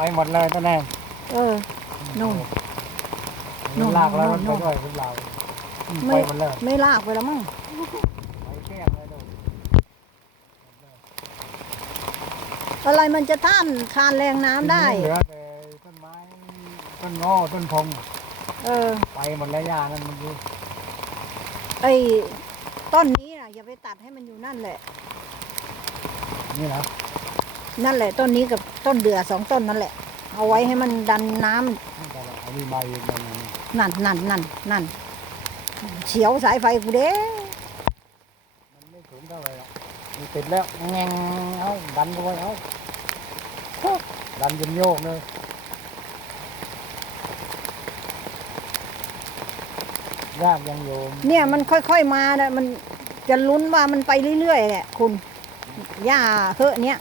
ไปหมดเลยต้นแน่เออนู่น นู่นู่นนลากแล้วนู่มันนไปด้วยพวกเราไม่ไปหมดเลยไม่ลากไปแล้วมั้งไปแก้มเลยดูอะไรมันจะต้านทานแรงน้ำได้เหลือแต่ต้นไม้ต้นงอต้นพงเออ ไปหมดแล้วยานั่นมันอยู่ไอ้ต้นนี้นะอย่าไปตัดให้มันอยู่นั่นแหละนี่นะ นั่นแหละต้นนี้กับต้นเดือสองต้นนั่นแหละ เอาไว้ให้มันดันน้ำนี่แต่ละอันนี้ใบอีกนั่นนี่นั่นนั่นนั่นนั่นเฉียวสายไฟกูเด้มันไม่สูงเท่าไหร่หรอกมันติดแล้วแงงเอาดันเข้าไปเอาดันจนโยกเลยยากยังอยู่เนี่ยมันค่อยๆมานะมันจะลุ้นว่ามันไปเรื่อยๆแหละคุณหญ้าเหอะเนี้ย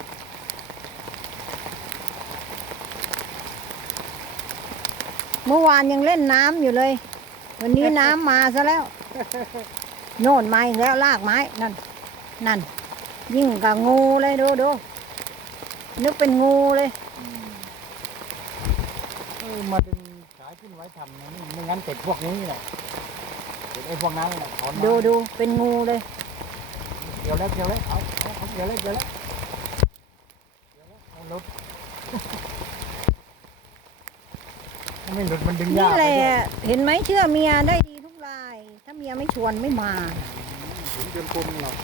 เมื่อวานยังเล่นน้ำอยู่เลย วันนี้น้ำมาซะแล้ว โน่นมาอีกแล้วลากไม้นั่นนั่น ยิ่งกับงูเลยดูดูนึกเป็นงูเลย เออมาดึงสายขึ้นไว้ทำนะนี่ไม่งั้นติดพวกนี้แหละติดไอ้พวกนั้นแหละถอนมาดูดูเป็นงูเลยเกี่ยวแล้วเกี่ยวแล้วเอาเอาเอาเกี่ยวแล้วเกี่ยวแล้วเกี่ยวแล้วเอาหลุด ไม่หลุดมันดึงยานี่กแหละไปด้วยเห็นไหมเชื่อเมียได้ดีทุกราย ถ้าเมียไม่ชวนไม่มาถึงจนคุณหรอก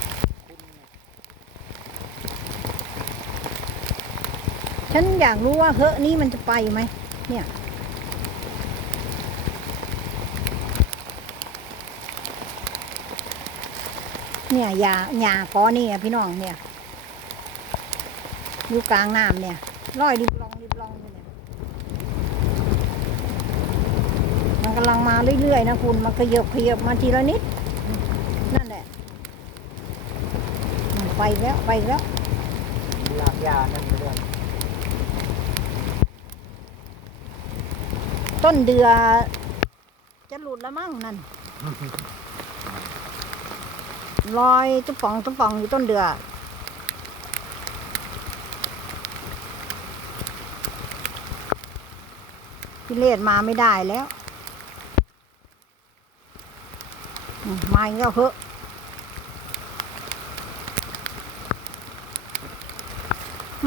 ฉันอยากรู้ว่าเฮอะนี้มันจะไปไหมเนี่ยเนี่ยยาหญ้ากอนี่อะพี่น้องเนี่ยอยู่กลางน้ำเนี่ยร้อยริบลองริบลองอยู่เนี่ย มัน กำลังมาเรื่อยๆนะคุณมันขยับขยับมาทีละนิด นั่นแหละอืมไปอีกแล้วไปอีกแล้วลากยานั่นไปด้วยต้นเดือ จะหลุดแล้วมั้งนั่นลอยตุ๊บป่องตุ๊บป่องอยู่ต้นเดือพี่เลดมาไม่ได้แล้วอื มมาอีกแล้วเหอะ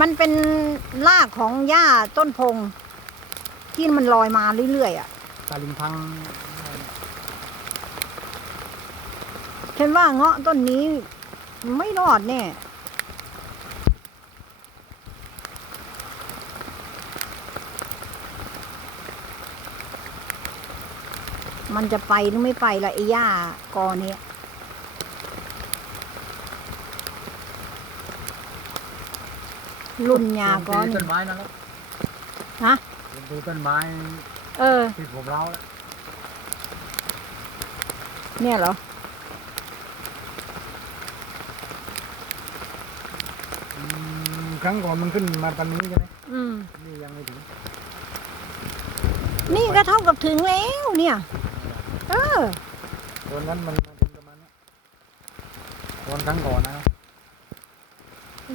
มันเป็นรากของหญ้าต้นพง ที่มันลอยมาเรื่อยๆอะตาลิงพังฉันว่าเงาะต้นนี้ไม่รอดแน่ มันจะไปหรือไม่ไปละไอ้ย่ากอเนี้ยรุ่นยากอดูนี่ต้นไม้นั่นแล้วฮะดูต้นไม้ เออที่ผมเล่าแล้วเนี่ยเหรออืมครั้งก่อนมันขึ้นมาตอนนี้ใช่ไหมอืมนี่ยังไม่ถึง นี่ก็เท่ากับถึงแล้วเนี่ยเออตอนนั้นมันมาถึงประมาณนี้ตอนครั้งก่อนนะ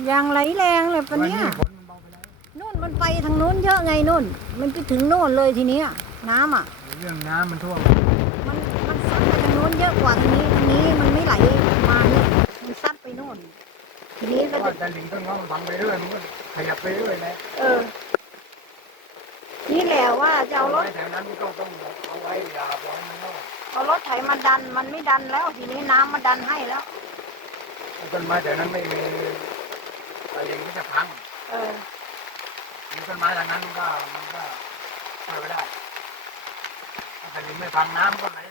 อย่างไหลแรงเลยปะวันเนี่ยนี้ฝนมันเบาไปแล้วนู่นมันไปทางนู้นเยอะไงนู่น มันไปถึงโน่นเลยทีเนี้ยน้ำอะ เรื่องน้ำมันท่วมมันมันซัดไปทางโน้นเยอะกว่าทางนี้ทางนี้มันไม่ไหลมาเนี่ยมันซัดไปโน่นทีนี้เพก็ราะว่าจะแต่ลิงต้นง้อมันพังไปเรื่อยมันก็ขยับไปเรื่อยแหละเออ นี่แหละว่าจะเอารถไม้แถวนั้นก็ต้องเอาไว้อย่าปล่อยมันรอด เอารถไถมาดันมันไม่ดันแล้วทีนี้น้ำมาดันให้แล้วต้นไม้แถวนั้นไม่มีตะลิงก็จะพังเออมีต้นไม้ทางนั้นมันก็มันก็ช่วยไม่ได้ถ้าตะลิงไม่พังน้ำก็ไหลทาง